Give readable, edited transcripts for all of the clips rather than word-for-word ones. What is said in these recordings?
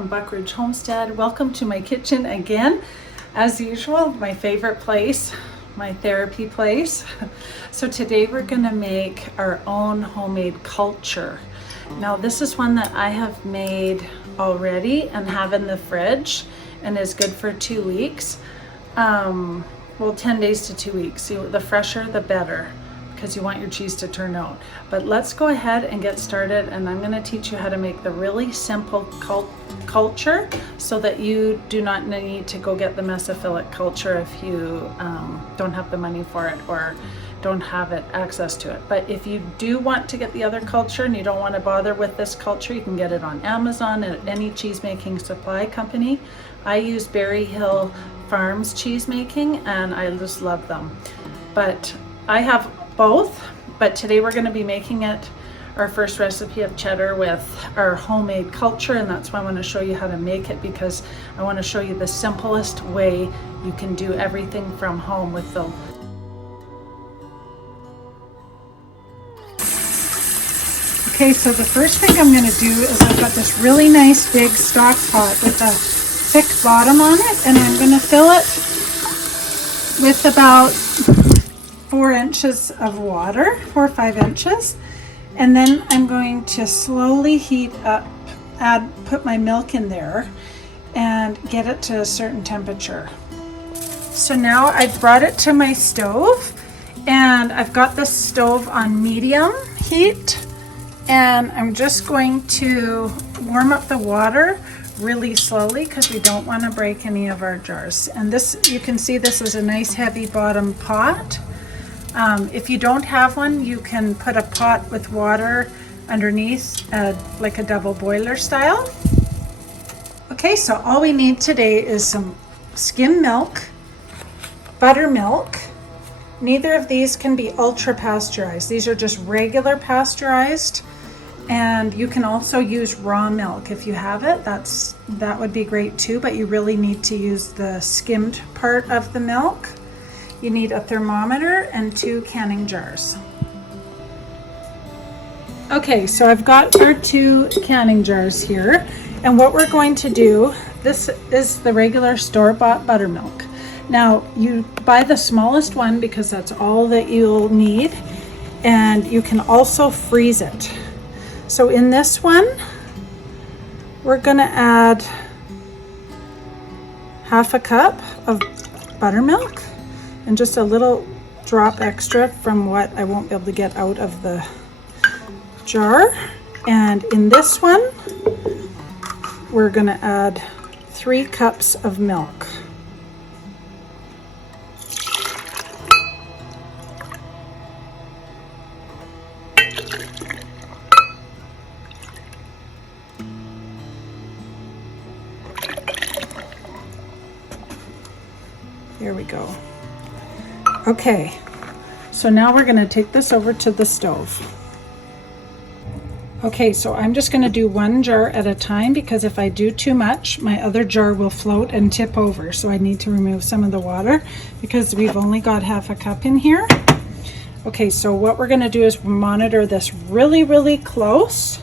from Buckridge Homestead. Welcome to my kitchen again. As usual, my favorite place, my therapy place. So today we're gonna make our own homemade culture. Now this is one that I have made already and have in the fridge and is good for 2 weeks. Well, 10 days to 2 weeks. So the fresher, the better, because you want your cheese to turn out. But let's go ahead and get started, and I'm going to teach you how to make the really simple culture so that you do not need to go get the Mesophilic culture if you don't have the money for it or don't have access to it. But if you do want to get the other culture and you don't want to bother with this culture, you can get it on Amazon at any cheese making supply company. I use Berry Hill Farms cheese making and I just love them. But I have both, but today we're going to be making our first recipe of cheddar with our homemade culture, and that's why I want to show you how to make it, because I want to show you the simplest way you can do everything from home with the Okay, so the first thing I'm going to do is I've got this really nice big stock pot with a thick bottom on it, and I'm going to fill it with about 4 inches of water, 4 or 5 inches, and then I'm going to slowly heat up, put my milk in there and get it to a certain temperature. So now I've brought it to my stove, and I've got the stove on medium heat, and I'm just going to warm up the water really slowly because we don't want to break any of our jars. And this, you can see this is a nice heavy bottom pot. If you don't have one, you can put a pot with water underneath, like a double boiler style. Okay, so all we need today is some skim milk, buttermilk. Neither of these can be ultra pasteurized. These are just regular pasteurized. And you can also use raw milk if you have it. That would be great too, but you really need to use the skimmed part of the milk. You need a thermometer and 2 canning jars. Okay, so I've got our 2 canning jars here, and what we're going to do, this is the regular store-bought buttermilk. Now you buy the smallest one because that's all that you'll need, and you can also freeze it. So in this one, we're gonna add half a cup of buttermilk and just a little drop extra from what I won't be able to get out of the jar. And in this one, we're gonna add 3 cups of milk. There we go. Okay, so now we're going to take this over to the stove. Okay, so I'm just going to do 1 jar at a time, because if I do too much, my other jar will float and tip over. So I need to remove some of the water because we've only got half a cup in here. Okay, so what we're going to do is monitor this really, really close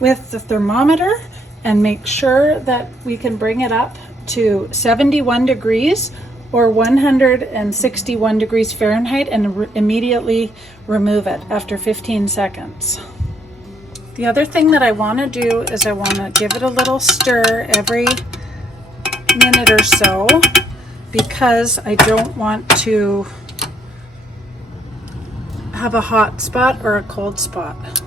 with the thermometer and make sure that we can bring it up to 71 degrees or 161 degrees Fahrenheit and immediately remove it after 15 seconds. The other thing that I want to do is I want to give it a little stir every minute or so, because I don't want to have a hot spot or a cold spot.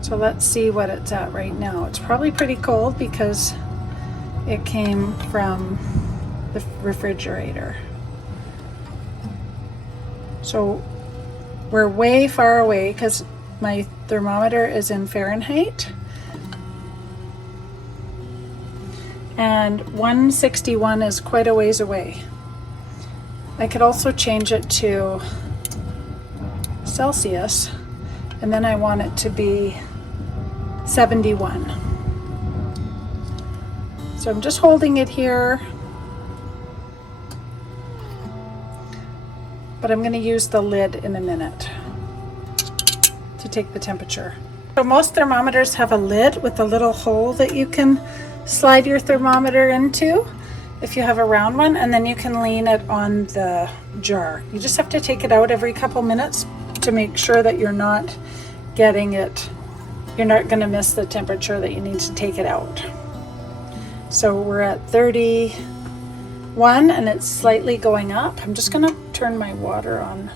So let's see what it's at right now. It's probably pretty cold because it came from the refrigerator. So we're way far away because my thermometer is in Fahrenheit. And 161 is quite a ways away. I could also change it to Celsius, and then I want it to be 71. So I'm just holding it here, but I'm going to use the lid in a minute to take the temperature. So most thermometers have a lid with a little hole that you can slide your thermometer into if you have a round one, and then you can lean it on the jar. You just have to take it out every couple minutes to make sure that you're not getting it, you're not going to miss the temperature that you need to take it out. So we're at 31 and it's slightly going up. I'm just going to turn my water on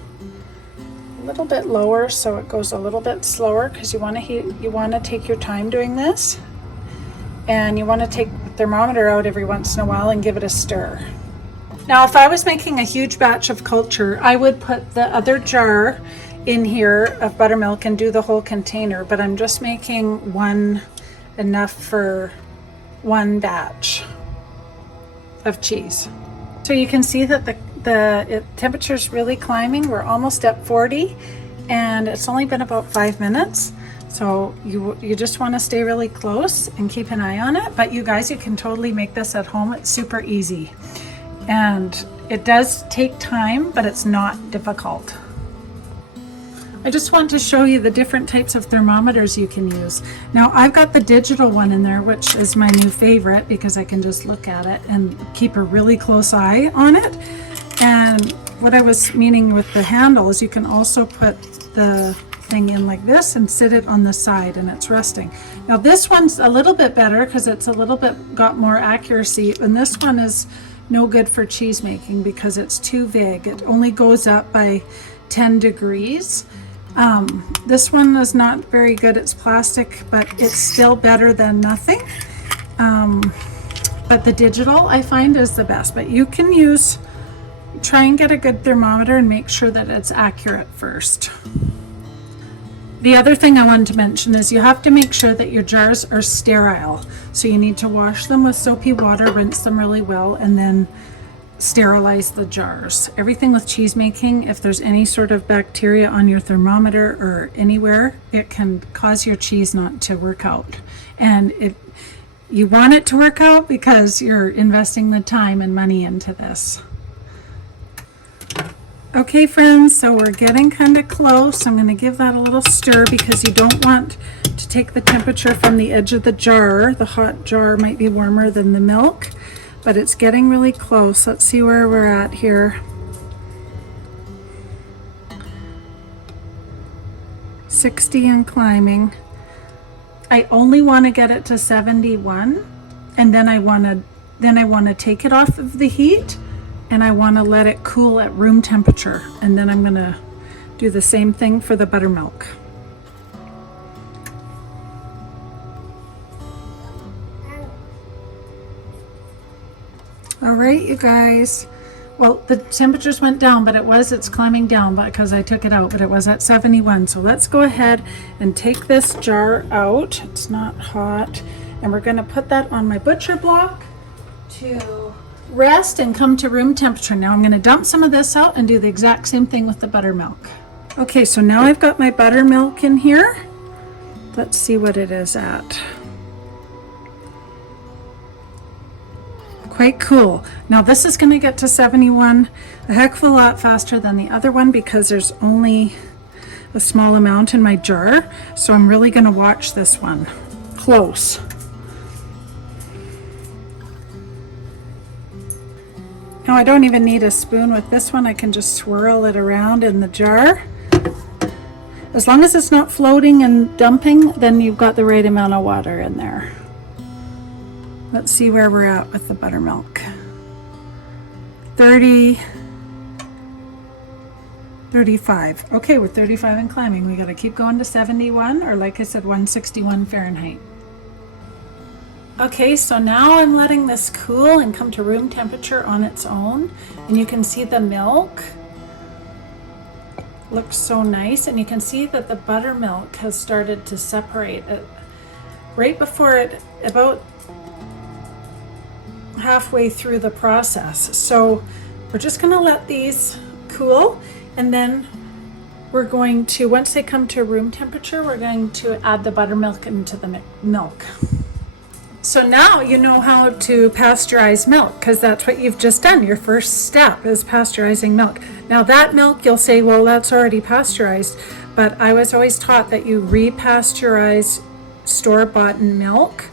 a little bit lower so it goes a little bit slower, because you want to take your time doing this, and you want to take the thermometer out every once in a while and give it a stir. Now if I was making a huge batch of culture, I would put the other jar in here of buttermilk and do the whole container, but I'm just making one, enough for one batch of cheese. So you can see that the temperature is really climbing. We're almost at 40 and it's only been about 5 minutes. So you just want to stay really close and keep an eye on it. But you guys, you can totally make this at home. It's super easy. And it does take time, but it's not difficult. I just want to show you the different types of thermometers you can use. Now I've got the digital one in there, which is my new favorite because I can just look at it and keep a really close eye on it. And what I was meaning with the handle is you can also put the thing in like this and sit it on the side and it's resting. Now this one's a little bit better because it's a little bit got more accuracy, and this one is no good for cheese making because it's too vague. It only goes up by 10 degrees. This one is not very good. It's plastic, but it's still better than nothing. But the digital I find is the best, but you can try and get a good thermometer and make sure that it's accurate first. The other thing I wanted to mention is you have to make sure that your jars are sterile. So you need to wash them with soapy water, rinse them really well, and then sterilize the jars. Everything with cheese making, if there's any sort of bacteria on your thermometer or anywhere, it can cause your cheese not to work out. And you want it to work out because you're investing the time and money into this. Okay friends, so we're getting kind of close. I'm going to give that a little stir because you don't want to take the temperature from the edge of the jar. The hot jar might be warmer than the milk, but it's getting really close. Let's see where we're at here. 60 and climbing. I only want to get it to 71, and then I want to take it off of the heat, and I want to let it cool at room temperature, and then I'm going to do the same thing for the buttermilk. All right, you guys. Well, the temperatures went down, but it's climbing down because I took it out, but it was at 71. So let's go ahead and take this jar out. It's not hot. And we're going to put that on my butcher block to rest and come to room temperature. Now I'm going to dump some of this out and do the exact same thing with the buttermilk. Okay, so now I've got my buttermilk in here. Let's see what it is at. Quite cool. Now this is going to get to 71 a heck of a lot faster than the other one because there's only a small amount in my jar. So I'm really going to watch this one close. Now I don't even need a spoon with this one. I can just swirl it around in the jar. As long as it's not floating and dumping, then you've got the right amount of water in there. Let's see where we're at with the buttermilk. 30, 35. Okay, we're 35 and climbing. We got to keep going to 71, or like I said, 161 Fahrenheit. Okay, so now I'm letting this cool and come to room temperature on its own, and you can see the milk looks so nice, and you can see that the buttermilk has started to separate it right before it, about halfway through the process. So we're just going to let these cool, and then we're going to, once they come to room temperature, we're going to add the buttermilk into the milk. So now you know how to pasteurize milk, because that's what you've just done. Your first step is pasteurizing milk. Now that milk, you'll say, well, that's already pasteurized. but I was always taught that you repasteurize store-bought milk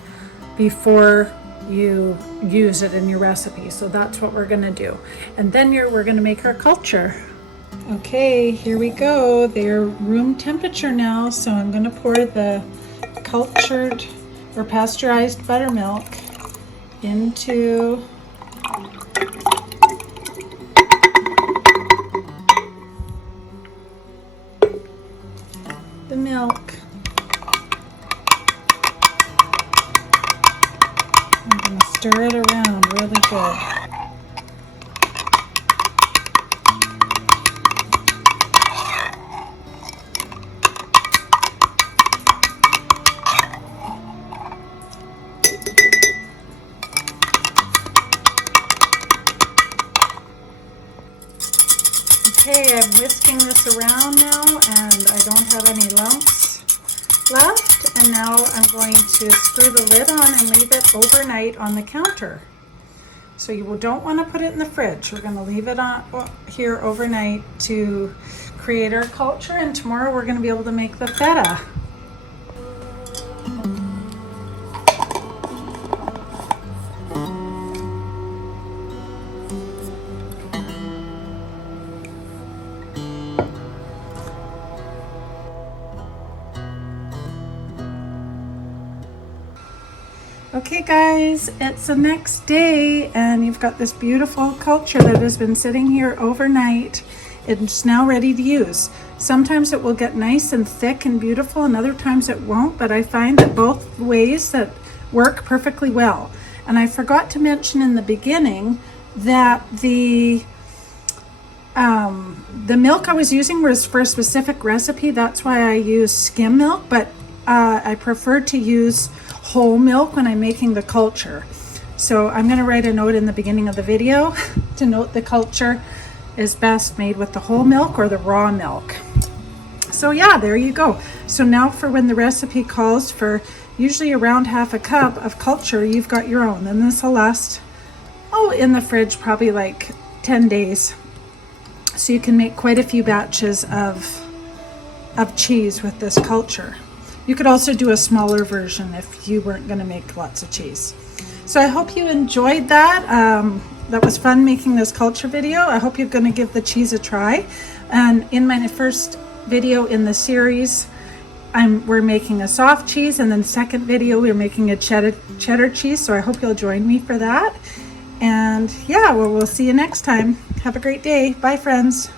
before you use it in your recipe. So that's what we're gonna do. And then we're gonna make our culture. Okay, here we go. They're room temperature now, so I'm gonna pour the cultured or pasteurized buttermilk into the milk. I'm going to stir it around really good. Okay, I'm whisking this around now and I don't have any lumps left. And now I'm going to screw the lid on and leave it overnight on the counter. So you don't want to put it in the fridge. We're going to leave it on here overnight to create our culture, and tomorrow we're going to be able to make the feta. Okay guys, it's the next day and you've got this beautiful culture that has been sitting here overnight. It's now ready to use. Sometimes it will get nice and thick and beautiful and other times it won't, but I find that both ways that work perfectly well. And I forgot to mention in the beginning that the milk I was using was for a specific recipe. That's why I use skim milk, but I prefer to use whole milk when I'm making the culture. So I'm going to write a note in the beginning of the video to note the culture is best made with the whole milk or the raw milk. So yeah, there you go. So now for when the recipe calls for usually around half a cup of culture, you've got your own. And this will last, in the fridge probably like 10 days. So you can make quite a few batches of cheese with this culture. You could also do a smaller version if you weren't going to make lots of cheese. So I hope you enjoyed that. That was fun making this culture video. I hope you're going to give the cheese a try. And in my first video in the series, we're making a soft cheese, and then second video we're making a cheddar cheese. So I hope you'll join me for that. And yeah, we'll see you next time. Have a great day. Bye, friends.